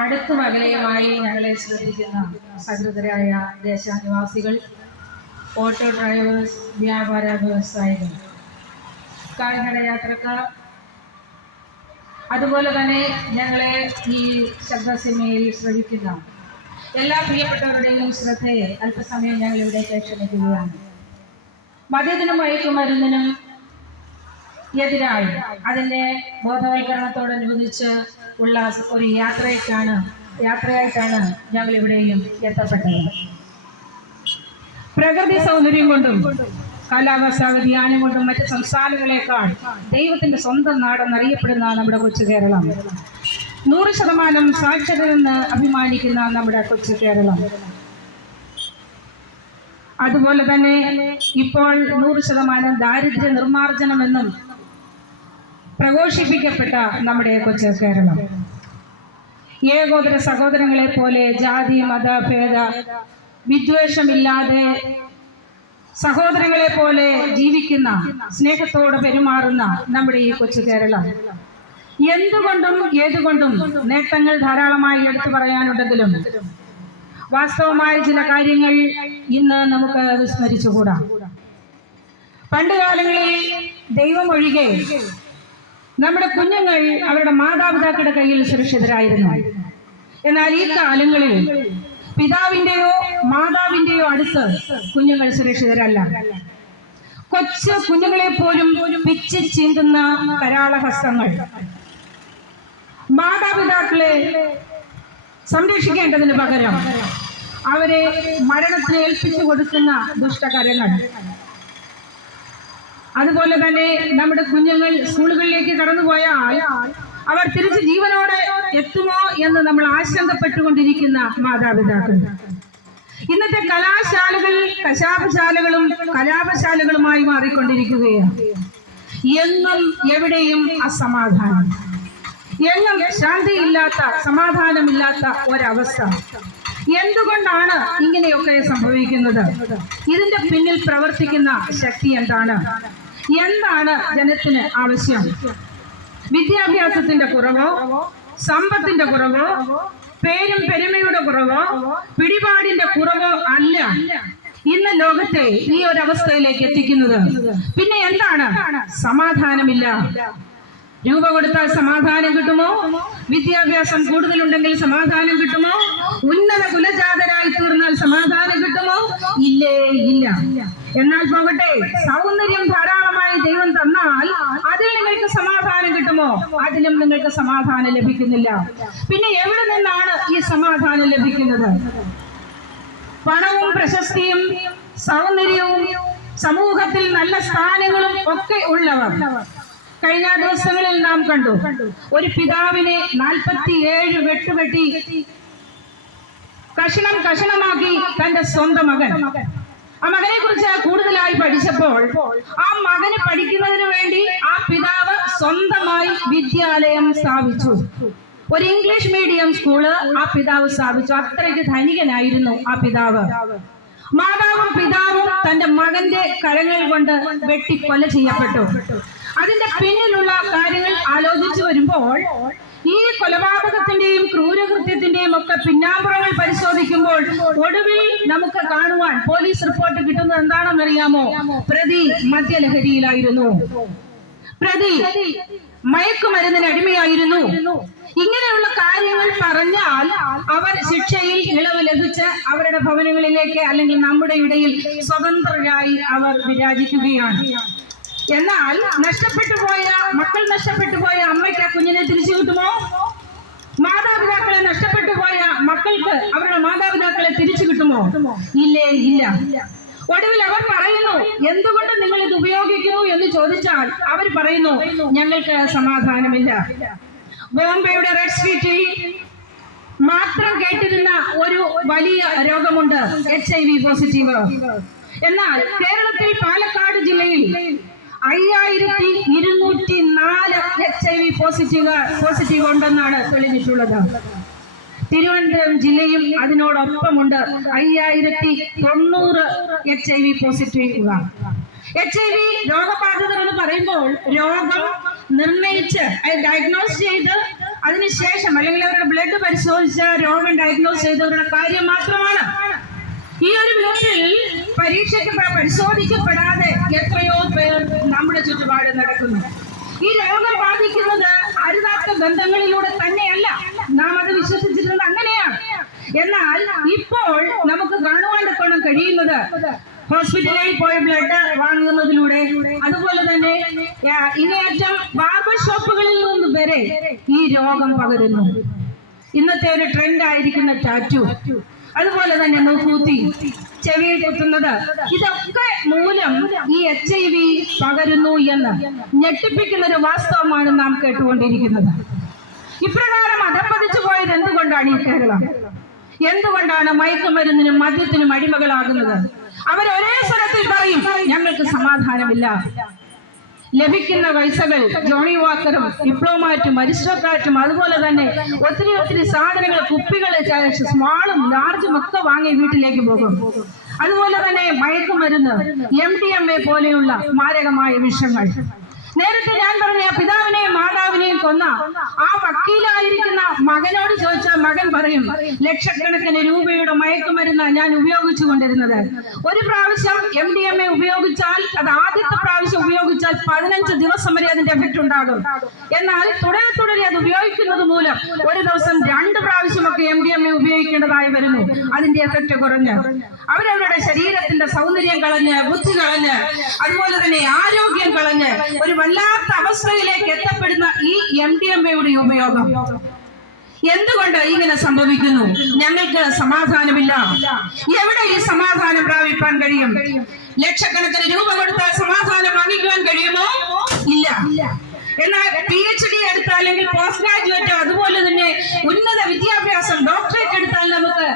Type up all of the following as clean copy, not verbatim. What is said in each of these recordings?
അടുത്തും അകലെയുമായി ഞങ്ങളെ ശ്രദ്ധിക്കുന്ന സഹൃദരായ ദേശനിവാസികൾ, ഓട്ടോ ഡ്രൈവേഴ്സ്, വ്യാപാര വ്യവസായികൾ, കാൽനട യാത്രക്കാർ, അതുപോലെ തന്നെ ഞങ്ങളെ ഈ ശബ്ദസിനിമയിൽ ശ്രവിക്കുന്ന എല്ലാ പ്രിയപ്പെട്ടവരുടെയും ശ്രദ്ധയെ അല്പസമയം ഞങ്ങൾ ഇവിടേക്ക് ക്ഷണിക്കുകയാണ്. മദ്യത്തിനും മയക്കുമരുന്നിനും എതിരായി അതിൻ്റെ ബോധവൽക്കരണത്തോടനുബന്ധിച്ച് ഉള്ള ഒരു യാത്രയായിട്ടാണ് ഞങ്ങൾ ഇവിടെയും എത്തപ്പെട്ടത്. പ്രകൃതി സൗന്ദര്യം കൊണ്ടും കാലാവസ്ഥാ വ്യതിയാനം കൊണ്ടും മറ്റ് സംസ്ഥാനങ്ങളെക്കാൾ ദൈവത്തിന്റെ സ്വന്തം നാടെന്നറിയപ്പെടുന്ന നമ്മുടെ കൊച്ചു കേരളം, 100% സാക്ഷരരെന്ന് അഭിമാനിക്കുന്ന നമ്മുടെ കൊച്ചു കേരളം, അതുപോലെ തന്നെ ഇപ്പോൾ 100% ദാരിദ്ര്യ നിർമ്മാർജ്ജനമെന്നും പ്രഘോഷിപ്പിക്കപ്പെട്ട നമ്മുടെ കൊച്ചു കേരളം, ഏകോദര സഹോദരങ്ങളെ പോലെ ജാതി മത ഭേദ വിദ്വേഷമില്ലാതെ സഹോദരങ്ങളെ പോലെ ജീവിക്കുന്ന, സ്നേഹത്തോടെ പെരുമാറുന്ന നമ്മുടെ ഈ കൊച്ചു കേരളം എന്തുകൊണ്ടും ഏതുകൊണ്ടും നേട്ടങ്ങൾ ധാരാളമായി എടുത്തു പറയാനുണ്ടെങ്കിലും വാസ്തവമായ ചില കാര്യങ്ങൾ ഇന്ന് നമുക്ക് വിസ്മരിച്ചുകൂടാ. പണ്ട് കാലങ്ങളിൽ ദൈവം ഒഴികെ നമ്മുടെ കുഞ്ഞുങ്ങൾ അവരുടെ മാതാപിതാക്കളുടെ കയ്യിൽ സുരക്ഷിതരായിരുന്നു. എന്നാൽ ഈ കാലങ്ങളിൽ പിതാവിന്റെയോ മാതാവിന്റെയോ അടുത്ത് കുഞ്ഞുങ്ങൾ സുരക്ഷിതരല്ല. കൊച്ചു കുഞ്ഞുങ്ങളെ പോലും പിച്ചി ചീന്തുന്ന കരാളഹസ്തങ്ങൾ മാതാപിതാക്കളെ സംരക്ഷിക്കേണ്ടതിന് പകരം അവരെ മരണത്തിന് ഏൽപ്പിച്ചു കൊടുക്കുന്ന ദുഷ്ടകരങ്ങൾ. അതുപോലെ തന്നെ നമ്മുടെ കുഞ്ഞുങ്ങൾ സ്കൂളുകളിലേക്ക് കടന്നുപോയാൽ അവർ തിരിച്ച് ജീവനോടെ എത്തുമോ എന്ന് നമ്മൾ ആശങ്കപ്പെട്ടുകൊണ്ടിരിക്കുന്ന മാതാപിതാക്കൾ. ഇന്നത്തെ കലാശാലകൾ കശാപശാലകളും കലാപശാലകളുമായി മാറിക്കൊണ്ടിരിക്കുകയാണ്. എങ്ങും എവിടെയും അസമാധാനം, എങ്ങും ശാന്തിയില്ലാത്ത, സമാധാനമില്ലാത്ത ഒരവസ്ഥ. എന്തുകൊണ്ടാണ് ഇങ്ങനെയൊക്കെ സംഭവിക്കുന്നത്? ഇതിന്റെ പിന്നിൽ പ്രവർത്തിക്കുന്ന ശക്തി എന്താണ്? എന്താണ് ജനത്തിന് ആവശ്യം? വിദ്യാഭ്യാസത്തിന്റെ കുറവോ, സമ്പത്തിന്റെ കുറവോ, പേരും പെരുമയുടെ കുറവോ, പിടിപാടിന്റെ കുറവോ അല്ല ഇന്ന് ലോകത്തെ ഈ ഒരവസ്ഥയിലേക്ക് എത്തിക്കുന്നത്. പിന്നെ എന്താണ്? സമാധാനമില്ല. രൂപ കൊടുത്താൽ സമാധാനം കിട്ടുമോ? വിദ്യാഭ്യാസം കൂടുതലുണ്ടെങ്കിൽ സമാധാനം കിട്ടുമോ? ഉന്നത കുലജാതരായി തീർന്നാൽ സമാധാനം കിട്ടുമോ? ഇല്ലേ, ഇല്ല. എന്നാൽ പോകട്ടെ, സൗന്ദര്യം ധാരാളമായി ദൈവം തന്നാൽ അതിൽ നിങ്ങൾക്ക് സമാധാനം കിട്ടുമോ? അതിലും നിങ്ങൾക്ക് സമാധാനം ലഭിക്കുന്നില്ല. പിന്നെ എവിടെ നിന്നാണ് ഈ സമാധാനം ലഭിക്കുന്നത്? പണവും പ്രശസ്തിയും സൗന്ദര്യവും സമൂഹത്തിൽ നല്ല സ്ഥാനങ്ങളും ഒക്കെ ഉള്ളവർ. കഴിഞ്ഞ ദിവസങ്ങളിൽ നാം കണ്ടു, ഒരു പിതാവിനെ 47 വെട്ടുവെട്ടി കഷണം കഷണമാക്കി തന്റെ സ്വന്തം മകൻ. ആ മകനെ കുറിച്ച് കൂടുതലായി പഠിച്ചപ്പോൾ ആ മകന് പഠിക്കുന്നതിന് വേണ്ടി ആ പിതാവ് സ്വന്തമായി വിദ്യാലയം സ്ഥാപിച്ചു. ഒരു ഇംഗ്ലീഷ് മീഡിയം സ്കൂള് ആ പിതാവ് സ്ഥാപിച്ചു. അത്രയ്ക്ക് ധനികനായിരുന്നു ആ പിതാവ്. മാതാവും പിതാവും തന്റെ മകന്റെ കരങ്ങൾ കൊണ്ട് വെട്ടിക്കൊല ചെയ്യപ്പെട്ടു. അതിന്റെ പിന്നിലുള്ള കാര്യങ്ങൾ ആലോചിച്ചു വരുമ്പോൾ ഈ കൊലപാതകത്തിന്റെയും ക്രൂരകൃത്യത്തിന്റെയും ഒക്കെ പിന്നാമ്പുറങ്ങൾ പരിശോധിക്കുമ്പോൾ ഒടുവിൽ നമുക്ക് കാണുവാൻ പോലീസ് റിപ്പോർട്ട് കിട്ടുന്നത് എന്താണെന്നറിയാമോ? പ്രതി മദ്യലഹരിയിലായിരുന്നു, പ്രതി മയക്കുമരുന്നിന് അടിമയായിരുന്നു. ഇങ്ങനെയുള്ള കാര്യങ്ങൾ പറഞ്ഞാൽ അവർ ശിക്ഷയിൽ ഇളവ് ലഭിച്ച് അവരുടെ ഭവനങ്ങളിലേക്ക് അല്ലെങ്കിൽ നമ്മുടെ ഇടയിൽ സ്വതന്ത്രരായി അവർ വിരാജിക്കുകയാണ്. എന്നാൽ മക്കൾ നഷ്ടപ്പെട്ടു പോയ അമ്മയ്ക്ക് ആ കുഞ്ഞിനെ തിരിച്ചു കിട്ടുമോ? മാതാപിതാക്കളെ നഷ്ടപ്പെട്ടു പോയ മക്കൾക്ക് അവരുടെ മാതാപിതാക്കളെ തിരിച്ചു കിട്ടുമോ? ഇല്ലേ, ഇല്ല. ഒടുവിൽ അവർ പറയുന്നു, എന്തുകൊണ്ട് നിങ്ങൾ ഇത് ഉപയോഗിക്കുന്നു എന്ന് ചോദിച്ചാൽ അവർ പറയുന്നു, ഞങ്ങൾക്ക് സമാധാനമില്ല. ബോംബെയുടെ റെഡ് സ്ട്രീറ്റിൽ മാത്രം കേട്ടിരുന്ന ഒരു വലിയ രോഗമുണ്ട്, HIV പോസിറ്റീവ്. എന്നാൽ കേരളത്തിൽ പാലക്കാട് ജില്ലയിൽ 5204 HIV പോസിറ്റീവ് ഉണ്ടെന്നാണ് തെളിഞ്ഞിട്ടുള്ളത്. തിരുവനന്തപുരം ജില്ലയും അതിനോടൊപ്പമുണ്ട് 5090 HIV പോസിറ്റീവ്. HIV രോഗബാധിതർ എന്ന് പറയുമ്പോൾ രോഗം നിർണയിച്ച് ഡയഗ്നോസ് ചെയ്ത് അതിനുശേഷം അല്ലെങ്കിൽ അവരുടെ ബ്ലഡ് പരിശോധിച്ച് രോഗം ഡയഗ്നോസ് ചെയ്തവരുടെ കാര്യം മാത്രമാണ്. ഈ ഒരു വീട്ടിൽ പരീക്ഷയ്ക്ക് പരിശോധിക്കപ്പെടാതെ എത്രയോ പേർ നമ്മുടെ ചുറ്റുപാട് നടക്കുന്നു. ഈ രോഗം ബാധിക്കുന്നത് അരുതാത്ത ബന്ധങ്ങളിലൂടെ തന്നെയല്ല. നാം അത് വിശ്വസിച്ചിരുന്നത് അങ്ങനെയാണ്. എന്നാൽ ഇപ്പോൾ നമുക്ക് കാണുവാൻ കഴിയുന്നത് ഹോസ്പിറ്റലിൽ പോയി ബ്ലഡ് വാങ്ങുന്നതിലൂടെ, അതുപോലെ തന്നെ ഇങ്ങേയറ്റം ബാർബർ ഷോപ്പുകളിൽ നിന്ന് വരെ ഈ രോഗം പകരുന്നു. ഇന്നത്തെ ഒരു ട്രെൻഡ് ആയിരിക്കുന്ന ടാറ്റു, അതുപോലെ തന്നെ മൂക്കൂത്തി, ചെവിയിൽ കുത്തുന്നത്, ഇതൊക്കെ മൂലം ഈ HIV പകരുന്നു എന്ന് ഞെട്ടിപ്പിക്കുന്ന ഒരു വാസ്തവമാണ് നാം കേട്ടുകൊണ്ടിരിക്കുന്നത്. ഇപ്രകാരം അധപ്പതിച്ചു പോയത് എന്തുകൊണ്ടാണ് ഈ കേരളം? എന്തുകൊണ്ടാണ് മയക്കുമരുന്നിനും മദ്യത്തിനും അടിമകളാകുന്നത്? അവരൊരേ സ്വരത്തിൽ പറയും, ഞങ്ങൾക്ക് സമാധാനമില്ല. ലഭിക്കുന്ന പൈസകൾ ജോണി വാക്കറും ഡിപ്ലോമാറ്റും അരിസ്റ്റോക്രാറ്റും അതുപോലെ തന്നെ ഒത്തിരി സാധനങ്ങൾ, കുപ്പികൾ, സ്മാളും ലാർജും ഒക്കെ വാങ്ങി വീട്ടിലേക്ക് പോകും. അതുപോലെ തന്നെ മയക്കുമരുന്ന്, MDMA പോലെയുള്ള മാരകമായ വിഷങ്ങൾ. നേരത്തെ ഞാൻ പറഞ്ഞ പിതാവിനെയും മാതാവിനെയും കൊന്ന ആ വക്കീലായിരിക്കുന്ന മകനോട് ചോദിച്ചാൽ മകൻ പറയും, ലക്ഷക്കണക്കിന് രൂപയുടെ മയക്കുമരുന്ന് ഞാൻ ഉപയോഗിച്ചു കൊണ്ടിരുന്നത്. ഒരു പ്രാവശ്യം MDMA ഉപയോഗിച്ചാൽ, അത് ആദ്യത്തെ പ്രാവശ്യം ഉപയോഗിച്ചാൽ 15 ദിവസം വരെ അതിന്റെ എഫക്ട് ഉണ്ടാകും. എന്നാൽ തുടരെ അത് ഉപയോഗിക്കുന്നത് മൂലം ഒരു ദിവസം 2 പ്രാവശ്യമൊക്കെ MDMA ഉപയോഗിക്കേണ്ടതായി വരുന്നു. അതിന്റെ എഫക്ട് കുറഞ്ഞ് അവരവരുടെ ശരീരത്തിന്റെ സൗന്ദര്യം കളഞ്ഞ്, ബുദ്ധി കളഞ്ഞ്, അതുപോലെ തന്നെ ആരോഗ്യം കളഞ്ഞ് ഒരു വല്ലാത്ത അവസ്ഥയിലേക്ക് എത്തപ്പെടുന്ന ഈ MDMA-യുടെ ഉപയോഗം എന്തുകൊണ്ട് ഇങ്ങനെ സംഭവിക്കുന്നു? ഞങ്ങൾക്ക് സമാധാനമില്ല. എവിടെ ഈ സമാധാനം പ്രാപിക്കാൻ കഴിയും? ലക്ഷക്കണക്കിന് രൂപ കൊടുത്താൽ സമാധാനം വാങ്ങിക്കുവാൻ കഴിയുമോ? ഇല്ല. എന്നാൽ PhD എടുത്താൽ, അല്ലെങ്കിൽ പോസ്റ്റ് ഗ്രാജുവേറ്റോ അതുപോലെ തന്നെ ഉന്നത വിദ്യാഭ്യാസം ഡോക്ടറേറ്റ് എടുത്താൽ നമുക്ക്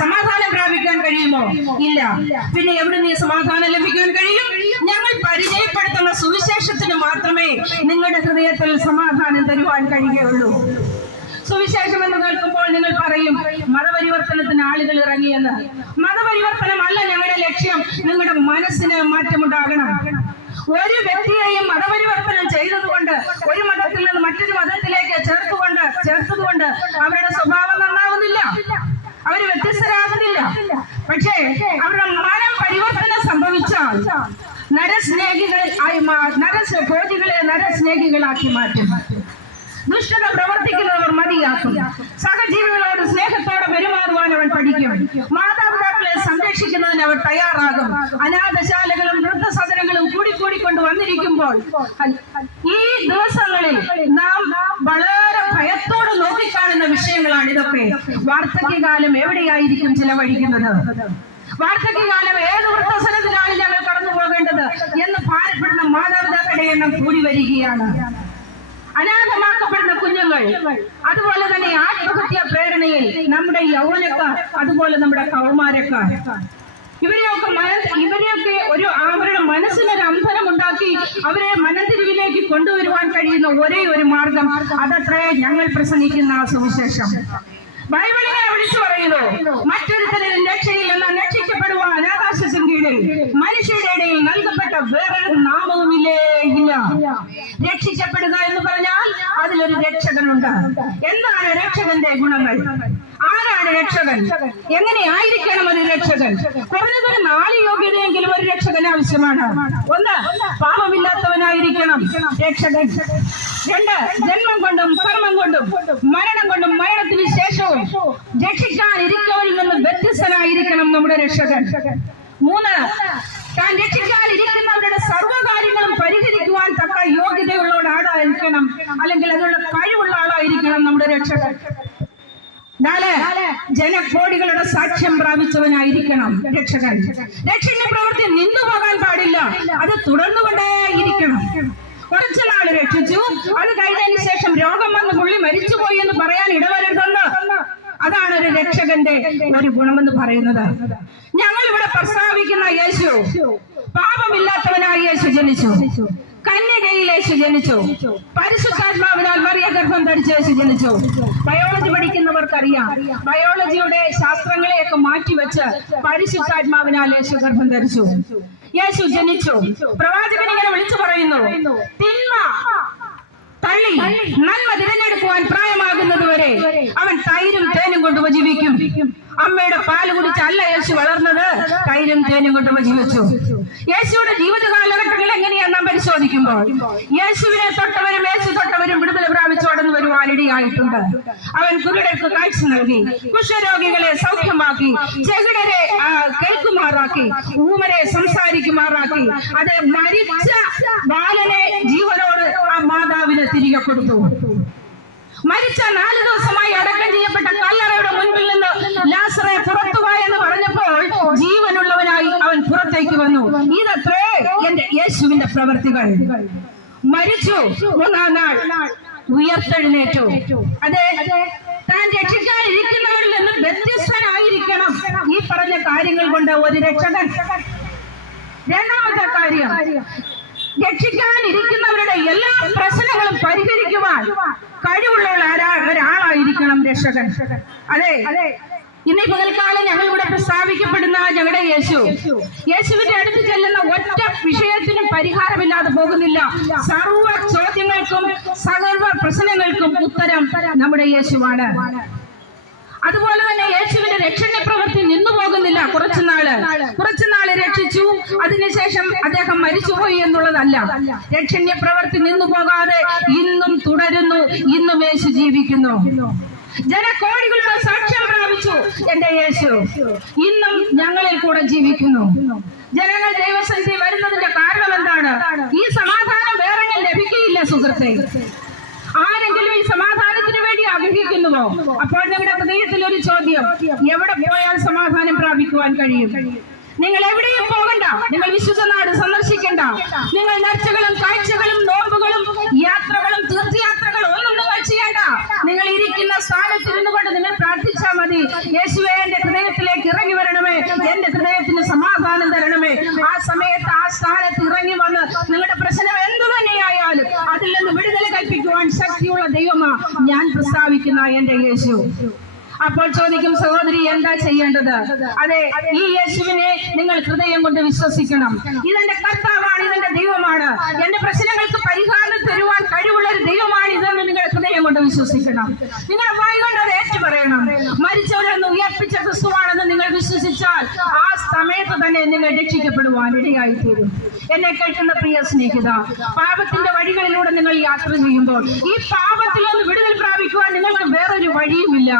സമാധാനം പ്രാപിക്കാൻ കഴിയുമോ? ഇല്ല. പിന്നെ എവിടെ നിന്ന് സമാധാനം ലഭിക്കാൻ കഴിയും? ഞങ്ങൾ പരിചയപ്പെടുത്തുന്ന സുവിശേഷത്തിന് മാത്രമേ നിങ്ങളുടെ ഹൃദയത്തിൽ സമാധാനം തരുവാൻ കഴിയുകയുള്ളൂ. സുവിശേഷം എന്ന് കേൾക്കുമ്പോൾ നിങ്ങൾ പറയും, മതപരിവർത്തനത്തിന് ആളുകൾ ഇറങ്ങിയെന്ന്. മതപരിവർത്തനമല്ല ഞങ്ങളുടെ ലക്ഷ്യം. നിങ്ങളുടെ മനസ്സിന് മാറ്റമുണ്ടാകണം. ഒരു വ്യക്തിയെയും മതപരിവർത്തനം ചെയ്തതുകൊണ്ട്, ഒരു മതത്തിൽ നിന്ന് മറ്റൊരു മതത്തിലേക്ക് ചേർത്തതുകൊണ്ട് അവരുടെ സ്വഭാവം നന്നാവുന്നില്ല, അവർ വ്യത്യസ്തരാകുന്നില്ല. പക്ഷേ അവരുടെ മനം പരിവർത്തനം സംഭവിച്ചാൽ നരസ്നേഹികളാക്കി മാറ്റും. ദുഷ്ടത പ്രവർത്തിക്കുന്നവർ മതിയാക്കും. സഹജീവികളോട് സ്നേഹത്തോടെ പെരുമാറുവാൻ അവൻ പഠിക്കും. മാതാപിതാക്കളെ സംരക്ഷിക്കുന്നതിന് അവർ തയ്യാറാകും. അനാഥശാലകളും വൃദ്ധസദനങ്ങളും കൂടിക്കൊണ്ട് വന്നിരിക്കുമ്പോൾ ഈ ദിവസങ്ങളിൽ നാം വളരെ ഭയത്തോടെ നോക്കിക്കാണുന്ന വിഷയങ്ങളാണ് ഇതൊക്കെ. വാർദ്ധക്യകാലം എവിടെയായിരിക്കും ചിലവഴിക്കുന്നത്? വാർദ്ധക്യകാലം ഏത് വൃദ്ധസദനത്തിലാണ് ഞങ്ങൾ കടന്നു പോകേണ്ടത് എന്ന് ഭാരപ്പെടുന്ന മാതാപിതാക്കളുടെ എണ്ണം കൂടി വരികയാണ്. അനാഥമാക്കപ്പെടുന്ന കുഞ്ഞുങ്ങൾ, അതുപോലെ തന്നെ ആത്മഹത്യാ പ്രേരണയിൽ നമ്മുടെ യൗവനക്കാർ, അതുപോലെ നമ്മുടെ കൗമാരക്കാർ, ഇവരെയൊക്കെ അവരുടെ മനസ്സിനൊരു അന്ധരം ഉണ്ടാക്കി അവരെ മനംതിരിവിലേക്ക് കൊണ്ടുവരുവാൻ കഴിയുന്ന ഒരേ ഒരു മാർഗം, അതത്രേ ഞങ്ങൾ പ്രസംഗിക്കുന്ന സുവിശേഷം. ബൈബിളിനെ വിളിച്ചു പറയുന്നു, മറ്റൊരുത്തരും രക്ഷയില്ലെന്ന് രക്ഷിക്കപ്പെടുവാൻ ആകാശത്തിൻ കീഴിൽ മനുഷ്യരുടെ ഇടയിൽ നൽകപ്പെട്ട വേറൊരു നാമവുമില്ലേ ഇല്ല. രക്ഷിക്കപ്പെടുക എന്ന് പറഞ്ഞാൽ അതിലൊരു രക്ഷകനുണ്ട്. എന്താണ് രക്ഷകന്റെ ഗുണങ്ങൾ? ആരാണ് രക്ഷകൻ? എങ്ങനെ ആയിരിക്കണം ഒരു രക്ഷകൻ? കുറഞ്ഞതൊരു 4 യോഗ്യതയെങ്കിലും ഒരു രക്ഷകൻ ആവശ്യമാണ്. 1, പാപമില്ലാത്തവനായിരിക്കണം രക്ഷകൻ. 2, ജന്മം കൊണ്ടും കർമ്മം കൊണ്ടും മരണം കൊണ്ടും മരണത്തിന് ശേഷവും രക്ഷിക്കാനിരിക്കുന്നവരിൽ നിന്ന് വ്യത്യസ്തനായിരിക്കണം നമ്മുടെ രക്ഷകൻ. 3, താൻ രക്ഷിക്കാനിരിക്കുന്നവരുടെ സർവ്വകാര്യങ്ങളും പരിഹരിക്കുവാൻ തക്ക യോഗ്യതയുള്ള ആളായിരിക്കണം, അല്ലെങ്കിൽ അതിനുള്ള കഴിവുള്ള ആളായിരിക്കണം നമ്മുടെ രക്ഷകൻ. 4, ജനകോടികളുടെ സാക്ഷ്യം പ്രാപിച്ചവനായിരിക്കണം രക്ഷകൻ. രക്ഷന്റെ പ്രവൃത്തി നിന്നുപോകാൻ പാടില്ല, അത് തുടർന്നുകൊണ്ടേയിരിക്കണം. കുറച്ചു നാൾ രക്ഷിച്ചു, അത് കഴിഞ്ഞതിന് ശേഷം രോഗം വന്ന് പുള്ളി മരിച്ചുപോയി എന്ന് പറയാൻ ഇടവരരുതെന്ന്. അതാണ് ഒരു രക്ഷകന്റെ ഒരു ഗുണമെന്ന് പറയുന്നത്. ഞങ്ങൾ ഇവിടെ പ്രസ്താവിക്കുന്ന യേശു, പാപമില്ലാത്തവനായി യേശു ജനിച്ചു, കന്യകയിൽ യേശു ജനിച്ചു, പരിശുദ്ധാത്മാവിനാൽ മറിയ ഗർഭം ധരിച്ച് യേശു ജനിച്ചു. ബയോളജി പഠിക്കുന്നവർക്കറിയാം, ബയോളജിയുടെ ശാസ്ത്രങ്ങളെയൊക്കെ മാറ്റിവെച്ച് പരിശുദ്ധാത്മാവിനാൽ യേശു ഗർഭം ധരിച്ചു, യേശു ജനിച്ചു. പ്രവാചകൻ ഇങ്ങനെ വിളിച്ചു പറയുന്നു, തിന്മ തള്ളി നന്മ തിരഞ്ഞെടുക്കുവാൻ പ്രായമാകുന്നത് വരെ അവൻ തൈരും തേനും കൊണ്ട് ഉപജീവിക്കും. അമ്മയുടെ പാല് കുടിച്ചല്ല യേശു വളർന്നത്, തൈരും തേനും കൊണ്ട് ഉപജീവിച്ചു. യേശുവിടെ ജീവിത കാലഘട്ടങ്ങൾ എങ്ങനെയാണ് നാം പരിശോധിക്കുമ്പോൾ യേശുവിനെ തൊട്ടവരും യേശു തൊട്ടവരും വിടുതൽ പ്രാപിച്ചു കടന്നു വരുവാനിടയായിട്ടുണ്ട്. അവൻ കുരുടർക്ക് കാഴ്ച നൽകി, കുഷ്ഠരോഗികളെ സൗഖ്യമാക്കി, ചെകിടരെ കേൾക്കുമാറാക്കി, ഊമരെ സംസാരിക്കുമാറാക്കി, അത് മരിച്ച ബാലനെ ജീവനോട് ആ മാതാവിനെ തിരികെ കൊടുത്തു. മരിച്ച 4 ദിവസമായി അടക്കം ചെയ്യപ്പെട്ട കല്ലറയുടെ മുൻപിൽ നിന്ന് ലാസറെ പുറത്തു വാ എന്ന് പറഞ്ഞപ്പോൾ ജീവനുള്ളവനായി അവൻ പുറത്തേക്ക് വന്നു. ഇതത്രേ എന്റെ യേശുവിന്റെ പ്രവർത്തികൾ. മരിച്ചു, 3-ാം നാൾ ഉയർത്തെഴുന്നേറ്റു. അതെ, താൻ രക്ഷിക്കാനിരിക്കുന്നവരിൽ നിന്ന് വ്യത്യസ്തനായിരിക്കണം ഈ പറഞ്ഞ കാര്യങ്ങൾ കൊണ്ട് ഒരു രക്ഷകൻ. രണ്ടാമത്തെ കാര്യം, രക്ഷിക്കാനിരിക്കുന്നവരുടെ എല്ലാ പ്രശ്നങ്ങളും പരിഹരിക്കുവാൻ കഴിവുള്ള ഒരാളായിരിക്കണം രക്ഷകൻ. അതെ, ഇന്ന് ഈ പകൽക്കാലം ഞങ്ങൾ ഇവിടെ പ്രസ്താവിക്കപ്പെടുന്ന ഞങ്ങളുടെ യേശുവിന്റെ അടുത്ത് ചെല്ലുന്ന ഒറ്റ വിഷയത്തിനും പരിഹാരമില്ലാതെ പോകുന്നില്ല. സർവ ചോദ്യങ്ങൾക്കും സർവ പ്രശ്നങ്ങൾക്കും ഉത്തരം നമ്മുടെ യേശുവാണ്. അതുപോലെ തന്നെ യേശുവിന്റെ രക്ഷണ പ്രവൃത്തി നിന്നു പോകുന്നില്ല. കുറച്ചുനാള് രക്ഷിച്ചു, അതിനുശേഷം അദ്ദേഹം മരിച്ചുപോയി എന്നുള്ളതല്ല. രക്ഷണ്യ പ്രവൃത്തി നിന്നു പോകാതെ ഇന്നും തുടരുന്നു. ഇന്നും യേശു ജീവിക്കുന്നു. ജനകോടികളുടെ സാക്ഷ്യം പ്രാപിച്ചു എന്റെ യേശു ഇന്നും ഞങ്ങളിൽ കൂടെ ജീവിക്കുന്നു. ജനങ്ങൾ ദൈവസന്നിധി വരുന്നതിന്റെ കാരണം എന്താണ്? ഈ സമാധാനം വേറെ ലഭിക്കുകയില്ല സുഹൃത്തെ. ആരെങ്കിലും ഈ സമാധാനത്തിന് വേണ്ടി ആഗ്രഹിക്കുന്നുവോ? അപ്പോൾ നിങ്ങളുടെ ഹൃദയത്തിൽ ഒരു ചോദ്യം, എവിടെ പോയാൽ സമാധാനം പ്രാപിക്കുവാൻ കഴിയും? നിങ്ങൾ എവിടെയും പോകണ്ട, നിങ്ങൾ വിശുദ്ധ നാട് സന്ദർശിക്കണ്ട, നിങ്ങൾ നേർച്ചകളും കാഴ്ചകളും നോമ്പുകളും യാത്രകളും തീർത്ഥയാത്രകളും ഒന്നും നിങ്ങൾ ചെയ്യണ്ട. നിങ്ങൾ ഇരിക്കുന്ന സ്ഥാനത്തിരുന്നു കൊണ്ട് നിങ്ങൾ പ്രാർത്ഥിച്ചാൽ മതി. യേശുവേ, എന്റെ ഹൃദയത്തിലേക്ക് ഇറങ്ങി വരണമേ, എന്റെ ഹൃദയത്തിന് സമാധാനം തരണമേ. ആ സമയത്ത് ആ സ്ഥാനത്ത് ഇറങ്ങി വന്ന് നിങ്ങളുടെ പ്രശ്നം എന്തു തന്നെയായാലും അതിൽ നിന്ന് വിടുതൽ കൽപ്പിക്കുവാൻ ശക്തിയുള്ള ദൈവമാ ഞാൻ പ്രസ്താവിക്കുന്ന എന്റെ യേശു. അപ്പോൾ ചോദിക്കും, സഹോദരി എന്താ ചെയ്യേണ്ടത്? അതെ, ഈ യേശുവിനെ നിങ്ങൾ ഹൃദയം കൊണ്ട് വിശ്വസിക്കണം. ഇതെന്റെ കർത്താവാണ്, ഇതെന്റെ ദൈവമാണ്, എന്റെ പ്രശ്നങ്ങൾക്ക് പരിഹാരം തരുവാൻ കഴിവുള്ള ഒരു ദൈവമാണ് ഇതെന്ന് നിങ്ങൾ ഹൃദയം കൊണ്ട് വിശ്വസിക്കണം. നിങ്ങളുടെ വായ് കൊണ്ട് അത് ഏറ്റു പറയണം. മരിച്ചവരെന്ന് ഉയർപ്പിച്ച ക്രിസ്തുവാണെന്ന് നിങ്ങൾ വിശ്വസിച്ചാൽ ആ സമയത്ത് തന്നെ നിങ്ങൾ രക്ഷിക്കപ്പെടുവാൻ ഇടയായിത്തീരും. എന്നെ കേൾക്കുന്ന പ്രിയ സ്നേഹിത, പാപത്തിന്റെ വഴികളിലൂടെ നിങ്ങൾ യാത്ര ചെയ്യുമ്പോൾ ഈ പാപത്തിൽ നിന്ന് വിടുതൽ പ്രാപിക്കുവാൻ നിങ്ങൾക്ക് വേറൊരു വഴിയുമില്ല.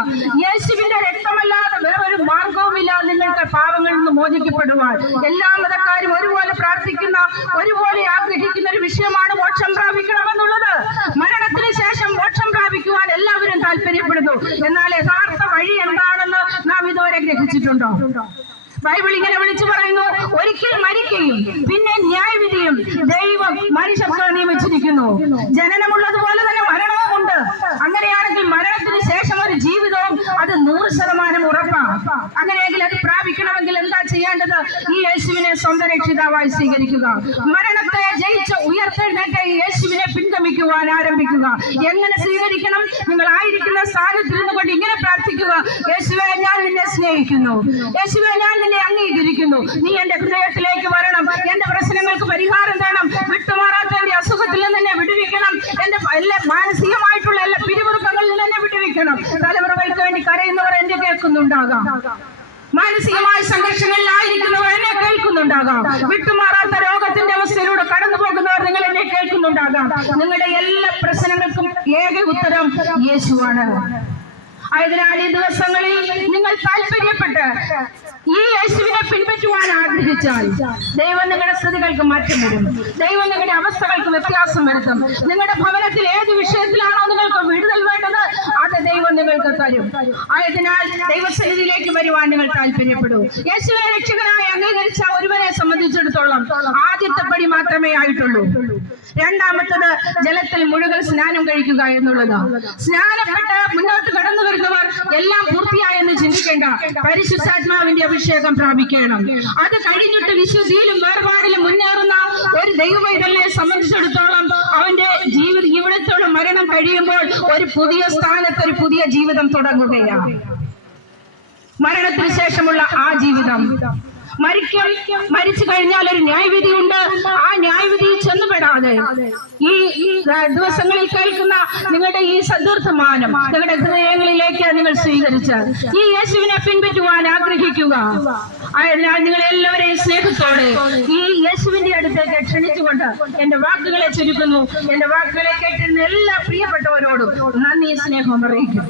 യേശുവിന്റെ രക്തമല്ലാതെ വേറൊരു മാർഗവുമില്ല നിങ്ങൾക്ക് പാപങ്ങളിൽ നിന്ന് മോചിക്കപ്പെടുവാൻ. എല്ലാ മതക്കാരും ഒരുപോലെ പ്രാർത്ഥിക്കുന്ന, ഒരുപോലെ ആഗ്രഹിക്കുന്ന ഒരു വിഷയമാണ് മോക്ഷം പ്രാപിക്കണമെന്നുള്ളത്. മരണത്തിന് ശേഷം മോക്ഷം പ്രാപിക്കുവാൻ എല്ലാവരും താല്പര്യപ്പെടുന്നു. എന്നാൽ യഥാർത്ഥ വഴി എന്താണെന്ന് നാം ഇതുവരെ ഗ്രഹിച്ചിട്ടുണ്ടോ? ബൈബിൾ ഇങ്ങനെ വിളിച്ചു പറയുന്നു, ഒരിക്കൽ മരിക്കുകയും പിന്നെ ന്യായവിധിയും ദൈവം മനുഷ്യർക്ക് നിയമിച്ചിരിക്കുന്നു. ജനനമുള്ളതുപോലെ തന്നെ മരണവും ഉണ്ട്. അങ്ങനെയാണെങ്കിൽ മരണത്തിന് ശേഷം ഒരു ജീവിതവും അത് 100% ഉറപ്പാണ്. അങ്ങനെയെങ്കിൽ അത് പ്രാപിക്കണമെങ്കിൽ എന്താ ചെയ്യേണ്ടത്? ഈ യേശുവിനെ സ്വന്തം രക്ഷിതാവായി സ്വീകരിക്കുക. മരണത്തെ ജയിച്ച് ഉയർത്തെഴുന്നേറ്റ ഈ യേശുവിനെ പിൻഗമിക്കുവാൻ ആരംഭിക്കുക. എങ്ങനെ സ്വീകരിക്കണം? നിങ്ങൾ ആയിരിക്കുന്ന സ്ഥാനത്തിരുന്നു കൊണ്ട് ഇങ്ങനെ പ്രാർത്ഥിക്കുക, യേശുവേ, ഞാൻ നിന്നെ സ്നേഹിക്കുന്നു, യേശുവേ, ഞാൻ നിന്നെ അംഗീകരിക്കുന്നു, നീ എന്റെ ഹൃദയത്തിലേക്ക് വരണം, എന്റെ പ്രശ്നങ്ങൾക്ക് പരിഹാരം തരണം, വിട്ടുമാറാത്ത എന്റെ അസുഖത്തിൽ നിന്ന് എന്നെ വിടുവിക്കണം, എന്റെ എല്ലാ മാനസികമായിട്ടുള്ള എല്ലാ പിരിമുറുക്കങ്ങളിൽ നിന്ന് എന്നെ വിടുവിക്കണം. തലമുറകൾക്ക് വേണ്ടി കരയുന്നവർ എന്നെ കേൾക്കുന്നുണ്ടാകാം, മാനസികമായ സംഘർഷങ്ങളിലായിരിക്കുന്നവർ എന്നെ കേൾക്കുന്നുണ്ടാകാം, വിട്ടുമാറാത്ത രോഗത്തിന്റെ അവസ്ഥയിലൂടെ കടന്നു പോകുന്നവർ നിങ്ങൾ എന്നെ കേൾക്കുന്നുണ്ടാകാം. നിങ്ങളുടെ എല്ലാ പ്രശ്നങ്ങൾക്കും ഏക ഉത്തരം യേശുവാണ്. ആയതിനാൽ ഈ ദിവസങ്ങളിൽ നിങ്ങൾ താല്പര്യപ്പെട്ട് ഈ യേശുവിനെ പിൻപറ്റുവാൻ ആഗ്രഹിച്ചാൽ ദൈവം നിങ്ങളുടെ സ്ഥിതികൾക്ക് മാറ്റം വരും. ദൈവം നിങ്ങളുടെ അവസ്ഥകൾക്ക് വ്യത്യാസം വരുത്തും. നിങ്ങളുടെ ഭവനത്തിൽ ഏത് വിഷയത്തിലാണോ നിങ്ങൾക്ക് വിടുതൽ വേണ്ടത് അത് ദൈവം നിങ്ങൾക്ക് തരും. ആയതിനാൽ ദൈവസന്നിധിയിലേക്ക് വരുവാൻ നിങ്ങൾ താല്പര്യപ്പെടൂ. യേശുവിനെ രക്ഷകനായി അംഗീകരിച്ച ഒരുവനെ സംബന്ധിച്ചിടത്തോളം ആദ്യത്തെ പടി മാത്രമേ ആയിട്ടുള്ളൂ. രണ്ടാമത്തത് ജലത്തിൽ മുഴുകൽ സ്നാനം കഴിക്കുക എന്നുള്ളതാണ്. സ്നാനപ്പെട്ട് മുന്നോട്ട് കടന്നു വരുന്നവർ എല്ലാം പൂർത്തിയായെന്ന് ചിന്തിക്കേണ്ട. പരിശുദ്ധാത്മാവിന്റെ അഭിഷേകം പ്രാപിക്കണം. അത് കഴിഞ്ഞിട്ട് വിശുദ്ധിയിലും വേർപാടിലും മുന്നേറുന്ന ഒരു ദൈവവൈതലിനെ സംബന്ധിച്ചിടത്തോളം അവന്റെ ജീവിതത്തോടെ മരണം കഴിയുമ്പോൾ ഒരു പുതിയ സ്ഥാനത്ത് ഒരു പുതിയ ജീവിതം തുടങ്ങുകയാണ്. മരണത്തിന് ശേഷമുള്ള ആ ജീവിതം മരിച്ചു കഴിഞ്ഞാൽ ഒരു ന്യായവിധിയുണ്ട്. ആ ന്യായവിധി ചെന്നുപെടാതെ ഈ ദിവസങ്ങളിൽ കേൾക്കുന്ന നിങ്ങളുടെ ഈ സദ്വർത്തമാനം നിങ്ങളുടെ ഹൃദയങ്ങളിലേക്ക് നിങ്ങൾ സ്വീകരിച്ച് ഈ യേശുവിനെ പിൻപറ്റുവാൻ ആഗ്രഹിക്കുക. അതിനാൽ നിങ്ങൾ എല്ലാവരെയും സ്നേഹത്തോടെ ഈ യേശുവിന്റെ അടുത്തേക്ക് ക്ഷണിച്ചുകൊണ്ട് എന്റെ വാക്കുകളെ ചുരുക്കുന്നു. എന്റെ വാക്കുകളെ കേട്ടിരുന്ന എല്ലാ പ്രിയപ്പെട്ടവരോടും നന്ദി സ്നേഹവും അറിയിക്കും.